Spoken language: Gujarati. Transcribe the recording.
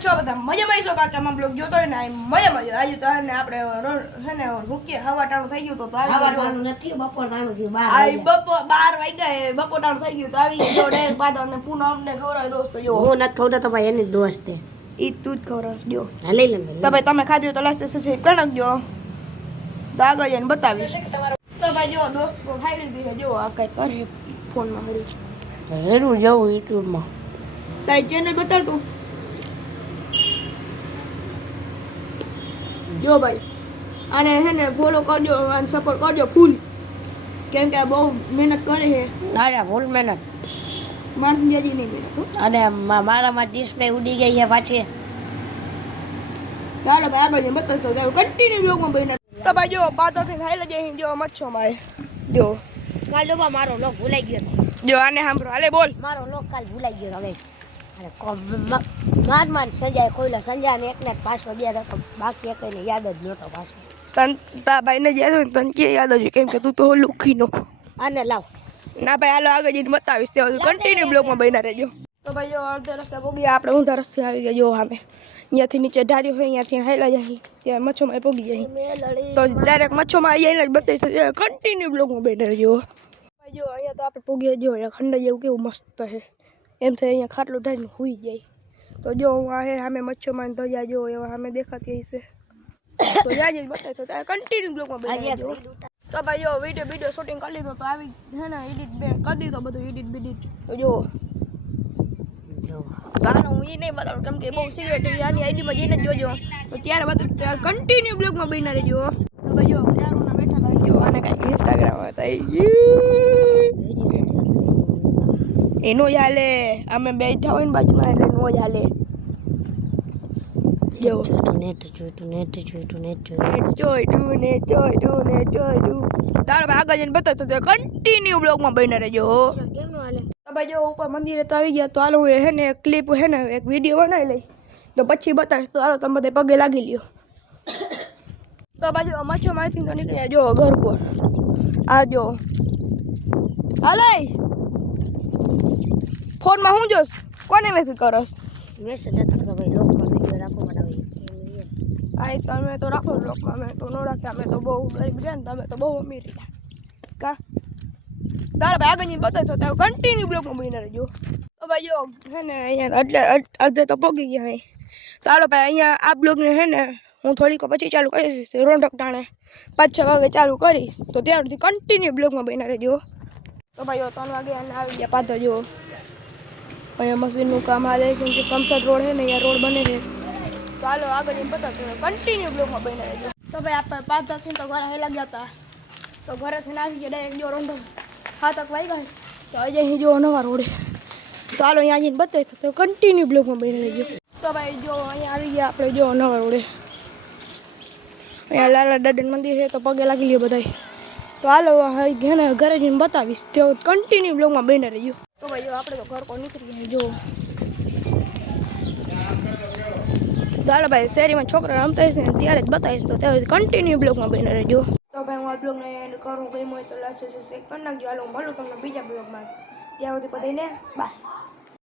છો બધા મજામાં છો કાકા માં બ્લોગ જોતો હોય ને મજામાં જો આજે તો ને આપણે હે ને રૂકીએ હવા ટાણું થઈ ગયું તો હવા ટાણું નથી બપોર ટાણું થયું 12 બપોર 12 વાગ્યા બપોર ટાણું થઈ ગયું તો આવી ગયો ડાયરેક્ટ પાછો ને પૂનમ અમને ખવડાવે દોસ્તો જો હું નથી ખવડાવતો ભાઈ એની દોસ્ત છે ઈ તું જ ખવડાવસ જો હા લઈ લે તો ભાઈ તમે ખાધું તો લાસ્ટ સબસ્ક્રાઇબ કરી નાખજો તો આગળ જઈને બતાવીશ તો ભાઈ જો દોસ્તો ખાઈ લીધી છે જો આ કઈ કરે ફોનમાં હરી જરૂર જવું YouTube માં તારી ચેનલ બતાડ તું જો ભાઈ આને હે ને ફોલો કરજો અને સપોર્ટ કરજો ફૂલ કેમ કે બહુ મહેનત કરે છે તારા ફૂલ મહેનત મારી જાજી નહીં મહેનત હો અને મારામાં ડિસ્પ્લે ઉડી ગઈ છે પાછી ચાલો ભાઈ આગળ જઈને બતાવશો ચાલો કન્ટિન્યુ બ્લોગમાં બહીને તો ભાઈ જો પાતાથી ખાઈ લેજે અહીં જો મચ્છો મારે જો કાલ ડોબા મારો લોક ભૂલાઈ ગયો જો આને સાંભળો હાલે બોલ મારો લોક કાલ ભૂલાઈ ગયો હવે અરે માર સંજય ખોઈલો સંજય ને એકને પાસવર્ડ ગયા હતા બાકી એકને યાદ જ નહોતો પાસવર્ડ તન તા ભાઈને યાદ હોય તને કે યાદ હોય કેમ કે તું તો લુખીનો આને લાવ ના ભાઈ હાલો આગળ જઈને બતાવીશ તે કન્ટિન્યુ બ્લોગમાં બહીને રહેજો તો ભાઈ જો અડધે રસ્તે પોગી આપણે ઊંધા રસ્તે આવી ગયા જો સામે અહીંયાથી નીચે ઢાળ્યું હોય અહીંયાથી હાઈલા જાય ત્યાં મચ્છોમાં પોગી જાય તો ડાયરેક્ટ મચ્છોમાં આવીને જ બતાવીશ કન્ટિન્યુ બ્લોગમાં બહીને રહેજો ભાઈ જો અહીંયા તો આપણે પોગી જો ખંડ જેવું કેવું મસ્ત છે એમ થાય અહીંયા ખાટલું ઢાળીને સૂઈ જાય તો જો હું આ સામે મચ્છોમાં ધજા જો એવા સામે દેખાતી હશે તો જાય જ બતાવી તો કન્ટિન્યુ બ્લોગમાં બહીને રહેજો તો ભાઈ જો વિડીયો શૂટિંગ કરી લીધો તો આવી હે ને એડિટ કરી દીધો બધું એડિટ તો જો ગાનો હું એ નહીં બતાવું કેમ કે બહુ સિગરેટ આની આઈડીમાં જઈને જ જોજો તો ત્યારે બધું કન્ટિન્યુ બ્લોગમાં બહીને રહેજો તો ભાઈ જો ચારોના બેઠા લાગી જો આને કાંઈક ઇન્સ્ટાગ્રામ હતા એનો ચાલે અમે બેઠા હોય ને બાજુમાં એટલે નો ચાલે જો નેટ તારે ભાઈ આગળ જઈને બતાવતો તો કન્ટિન્યુ બ્લોગમાં બહીને રહેજો કેમ નો હાલે ભાઈ જો ઉપર મંદિરે તો આવી ગયા તો હાલો હું હે ને એક ક્લિપ હે ને એક વિડીયો બનાવી લઈ તો પછી બતાવીશ તો હાલો તમે બધે પગે લાગી લ્યો તો બાજુ મચ્છો મારથી તો નીકળ્યા જો ઘર પર આ જો હાલે ફોનમાં હું જોશ કોને મેસેજ કરસ મેસેજ નથી કરતો ભાઈ લોકમાં વિડિયો રાખો બનાવી આ તમે તો રાખો લોકમાં અમે તો ન રાખ્યા અમે તો બહુ ગરીબ રહ્યા ને તમે તો બહુ અમીર રહ્યા કા તારે ભાઈ આગળ જઈને બતાવતો તો કન્ટિન્યુ બ્લોગમાં બહીને રહેજો તો ભાઈ જો હે ને અહીંયા એટલે અડધે તો પોગી ગયા હે ચાલો ભાઈ અહીંયા આ બ્લોગને હે ને હું થોડીક પછી ચાલુ કરીશ રોંઢક ટાણે 5-6 વાગે ચાલુ કરીશ તો ત્યાં સુધી કન્ટિન્યુ બ્લોગમાં બહીને રહેજો તો ભાઈ 3 વાગે અને આવી ગયા પાછો જો અહીંયા મશીનનું કામ હાલે કેમ કે સમસદ રોડ છે ને અહીંયા રોડ બને છે તો હાલો આગળ જઈને બતાવતો કન્ટિન્યુ બ્લોગમાં બહીને રહેજો તો ભાઈ આપણે 5-10 તો ઘરે હેલા ગયા હતા તો ઘરેથી આવી ગયા ડાયરેક્ટ જો રોંઢક 7 વાગ્યા તો આજે અહીં જો નવા રોડે તો હાલો અહીંયા જઈને બતાવીશ તો કન્ટિન્યુ બ્લોગમાં બહીને રહેજો તો ભાઈ જો અહીંયા આવી ગયા આપણે જો નવા રોડે અહીંયા લાલા દાદાનું મંદિર છે તો પગે લાગી લ્યો બધાય તો હાલો ઘરે ઘરે જઈને બતાવીશ તો કન્ટિન્યુ બ્લોગમાં બહીને રહેજો તો ભાઈ જો આપણે તો ઘર કોઈ નીકળી ગયા જો તો હાલો ભાઈ શેરીમાં છોકરા રમતા હશે ને ત્યારે જ બતાવીશ તો ત્યારે કન્ટિન્યુ બ્લોગમાં બહીને રહેજો તો ભાઈ હું આ બ્લોગને એન્ડ કરું ગમ્યું હોય તો લાઈક સબસ્ક્રાઇબ કરી નાખજો હાલો મળું તમને બીજા બ્લોગમાં ત્યાં સુધી બધાને બાય